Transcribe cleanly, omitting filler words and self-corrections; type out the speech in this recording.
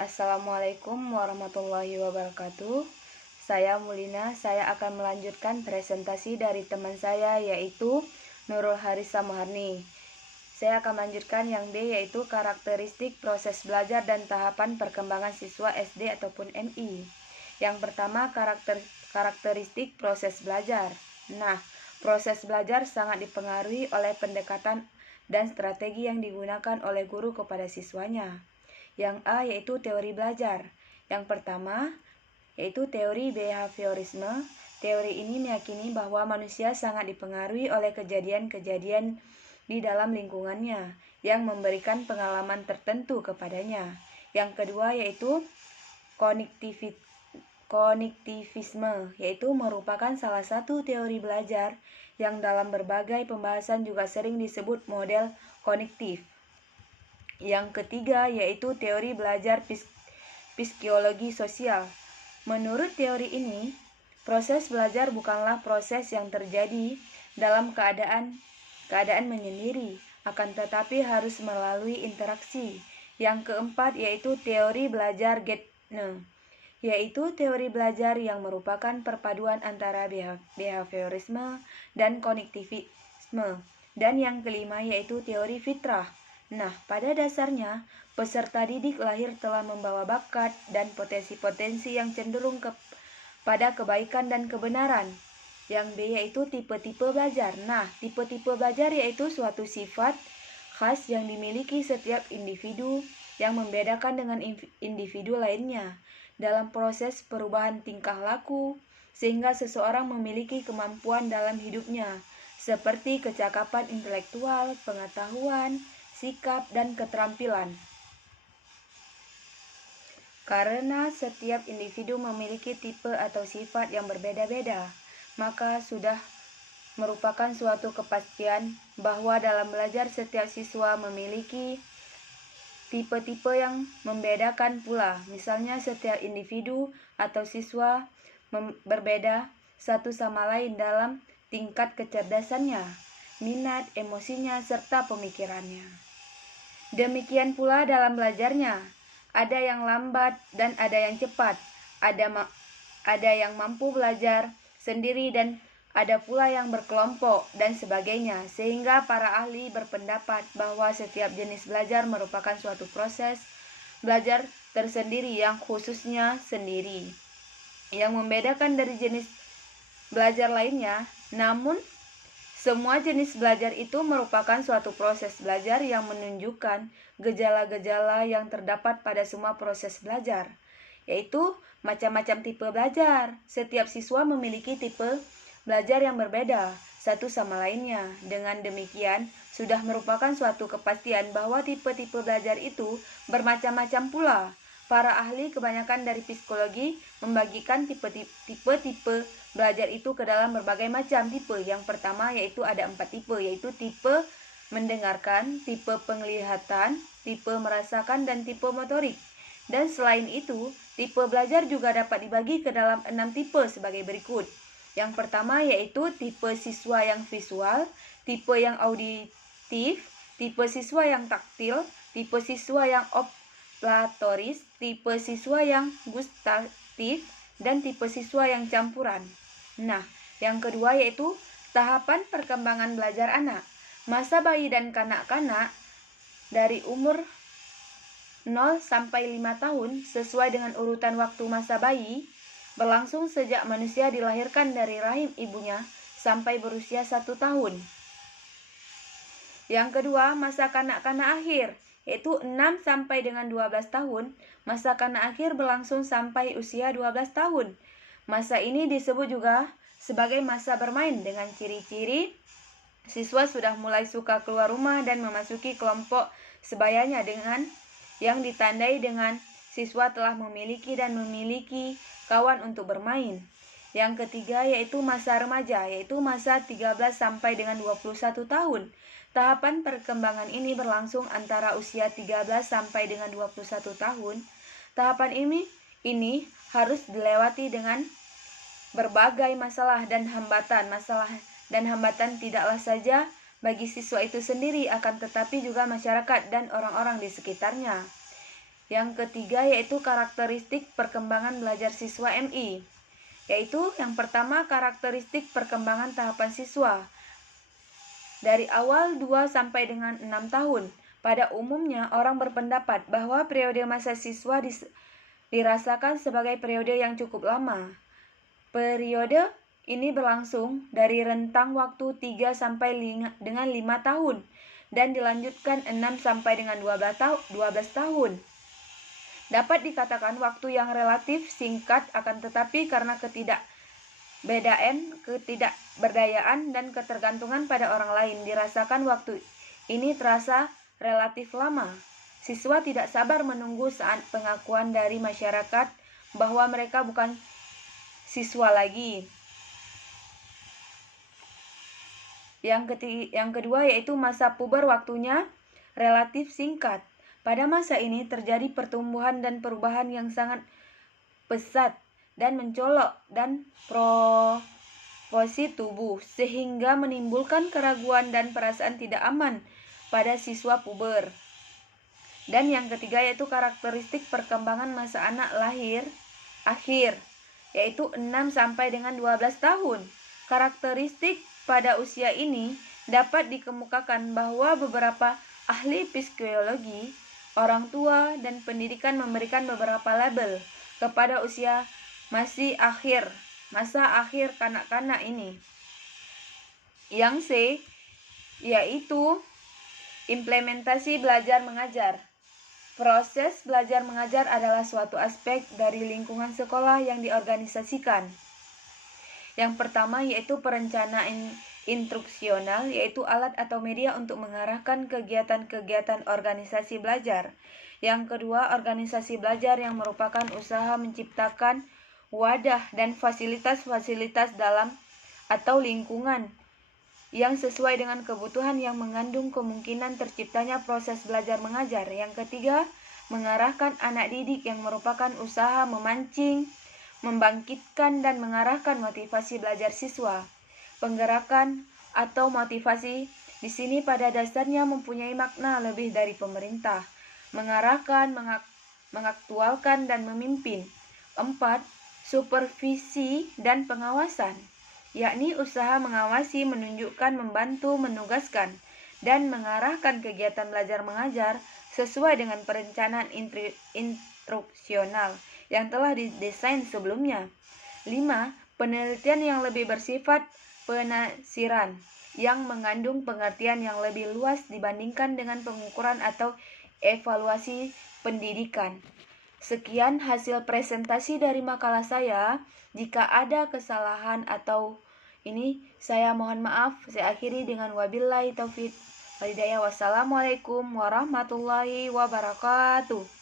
Assalamualaikum warahmatullahi wabarakatuh. Saya Mulina, saya akan melanjutkan presentasi dari teman saya yaitu Nurul Harisa Muharni. Saya akan melanjutkan yang B yaitu karakteristik proses belajar dan tahapan perkembangan siswa SD ataupun MI. Yang pertama karakteristik proses belajar. Nah, proses belajar sangat dipengaruhi oleh pendekatan dan strategi yang digunakan oleh guru kepada siswanya. Yang A yaitu teori belajar. Yang pertama yaitu teori behaviorisme. Teori ini meyakini bahwa manusia sangat dipengaruhi oleh kejadian-kejadian di dalam lingkungannya yang memberikan pengalaman tertentu kepadanya. Yang kedua yaitu konektivisme, yaitu merupakan salah satu teori belajar yang dalam berbagai pembahasan juga sering disebut model konektif. Yang ketiga yaitu teori belajar psikologi sosial. Menurut teori ini, proses belajar bukanlah proses yang terjadi dalam keadaan menyendiri, akan tetapi harus melalui interaksi. Yang keempat yaitu teori belajar Getne, yaitu teori belajar yang merupakan perpaduan antara behaviorisme dan konektivisme. Dan yang kelima yaitu teori fitrah. Nah, pada dasarnya, peserta didik lahir telah membawa bakat dan potensi-potensi yang cenderung pada kebaikan dan kebenaran. Yang B yaitu tipe-tipe belajar. Nah, tipe-tipe belajar yaitu suatu sifat khas yang dimiliki setiap individu yang membedakan dengan individu lainnya dalam proses perubahan tingkah laku, sehingga seseorang memiliki kemampuan dalam hidupnya, seperti kecakapan intelektual, pengetahuan, sikap, dan keterampilan. Karena setiap individu memiliki tipe atau sifat yang berbeda-beda, maka sudah merupakan suatu kepastian bahwa dalam belajar setiap siswa memiliki tipe-tipe yang membedakan pula. Misalnya setiap individu atau siswa berbeda satu sama lain dalam tingkat kecerdasannya, minat, emosinya, serta pemikirannya. Demikian pula dalam belajarnya, ada yang lambat dan ada yang cepat, ada yang mampu belajar sendiri dan ada pula yang berkelompok dan sebagainya, sehingga para ahli berpendapat bahwa setiap jenis belajar merupakan suatu proses belajar tersendiri yang khususnya sendiri, yang membedakan dari jenis belajar lainnya. Namun, semua jenis belajar itu merupakan suatu proses belajar yang menunjukkan gejala-gejala yang terdapat pada semua proses belajar, yaitu macam-macam tipe belajar. Setiap siswa memiliki tipe belajar yang berbeda satu sama lainnya. Dengan demikian, sudah merupakan suatu kepastian bahwa tipe-tipe belajar itu bermacam-macam pula. Para ahli kebanyakan dari psikologi membagikan tipe-tipe belajar itu ke dalam berbagai macam tipe. Yang pertama yaitu ada 4 tipe, yaitu tipe mendengarkan, tipe penglihatan, tipe merasakan, dan tipe motorik. Dan selain itu, tipe belajar juga dapat dibagi ke dalam 6 tipe sebagai berikut. Yang pertama yaitu tipe siswa yang visual, tipe yang auditif, tipe siswa yang taktil, tipe siswa yang olfatoris, tipe siswa yang gustatif, dan tipe siswa yang campuran. Nah, yang kedua yaitu tahapan perkembangan belajar anak. Masa bayi dan kanak-kanak dari umur 0 sampai 5 tahun sesuai dengan urutan waktu masa bayi berlangsung sejak manusia dilahirkan dari rahim ibunya sampai berusia 1 tahun. Yang kedua, masa kanak-kanak akhir, yaitu 6 sampai dengan 12 tahun. Masa kanak akhir berlangsung sampai usia 12 tahun. Masa ini disebut juga sebagai masa bermain dengan ciri-ciri siswa sudah mulai suka keluar rumah dan memasuki kelompok sebayanya dengan yang ditandai dengan siswa telah memiliki kawan untuk bermain. Yang ketiga yaitu masa remaja, yaitu masa 13 sampai dengan 21 tahun. Tahapan perkembangan ini berlangsung antara usia 13 sampai dengan 21 tahun. Tahapan ini harus dilewati dengan berbagai masalah dan hambatan tidaklah saja bagi siswa itu sendiri, akan tetapi juga masyarakat dan orang-orang di sekitarnya. Yang ketiga yaitu karakteristik perkembangan belajar siswa MI. Yaitu yang pertama karakteristik perkembangan tahapan siswa. Dari awal 2 sampai dengan 6 tahun. Pada umumnya orang berpendapat bahwa periode masa siswa dirasakan sebagai periode yang cukup lama. Periode ini berlangsung dari rentang waktu 3 sampai dengan 5 tahun dan dilanjutkan 6 sampai dengan 12 tahun. Dapat dikatakan waktu yang relatif singkat, akan tetapi karena ketidakberdayaan dan ketergantungan pada orang lain dirasakan waktu ini terasa relatif lama. Siswa tidak sabar menunggu saat pengakuan dari masyarakat bahwa mereka bukan siswa lagi. Yang kedua yaitu masa puber, waktunya relatif singkat. Pada masa ini terjadi pertumbuhan dan perubahan yang sangat pesat dan mencolok dan proporsi tubuh sehingga menimbulkan keraguan dan perasaan tidak aman pada siswa puber. Dan yang ketiga yaitu karakteristik perkembangan masa anak lahir akhir, yaitu 6 sampai dengan 12 tahun. Karakteristik pada usia ini dapat dikemukakan bahwa beberapa ahli psikologi, orang tua, dan pendidikan memberikan beberapa label kepada usia masa akhir kanak-kanak ini. Yang C yaitu implementasi belajar mengajar. Proses belajar mengajar adalah suatu aspek dari lingkungan sekolah yang diorganisasikan. Yang pertama yaitu perencanaan instruksional, yaitu alat atau media untuk mengarahkan kegiatan-kegiatan organisasi belajar. Yang kedua, organisasi belajar yang merupakan usaha menciptakan wadah dan fasilitas-fasilitas dalam atau lingkungan yang sesuai dengan kebutuhan yang mengandung kemungkinan terciptanya proses belajar mengajar. Yang ketiga, mengarahkan anak didik yang merupakan usaha memancing, membangkitkan dan mengarahkan motivasi belajar siswa. Penggerakan atau motivasi di sini pada dasarnya mempunyai makna lebih dari pemerintah, mengarahkan, mengaktualkan dan memimpin. 4. Supervisi dan pengawasan, yakni usaha mengawasi, menunjukkan, membantu, menugaskan, dan mengarahkan kegiatan belajar mengajar sesuai dengan perencanaan instruksional yang telah didesain sebelumnya. 5. Penelitian yang lebih bersifat penasiran, yang mengandung pengertian yang lebih luas dibandingkan dengan pengukuran atau evaluasi pendidikan. Sekian hasil presentasi dari makalah saya. Jika ada kesalahan atau ini, saya mohon maaf. Saya akhiri dengan wabillahi taufiq wal hidayah. Wassalamualaikum warahmatullahi wabarakatuh.